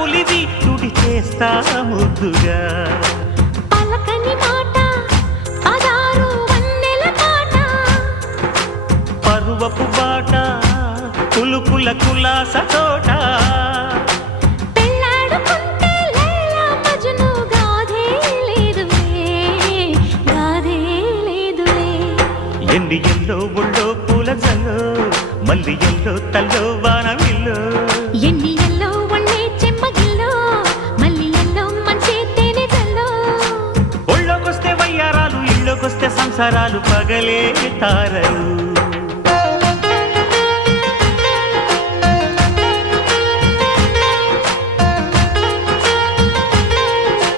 ఉలివి తుడి చేస్తా ముద్దుగా పలకని మాట పదారు వన్నెల పాట పరువపు బాట కులుకుల కులాస తోట పెళ్ళాడుకుంటే లైలా మజ్ను గాథే లేదులే ఎండి ఎల్లో ఒళ్ళో పూల జల్లో మల్లి ఎల్లో తల్లో వానవిల్లో ఎన్ని ఎల్లో ఒళ్ళే చెమ్మగిల్లో మల్లి ఎల్లో మంచి తేనె జల్లో ఒళ్ళోకొస్తే వయ్యారాలు ఇళ్ళోకొస్తే సంసారాలు పగలే తారలు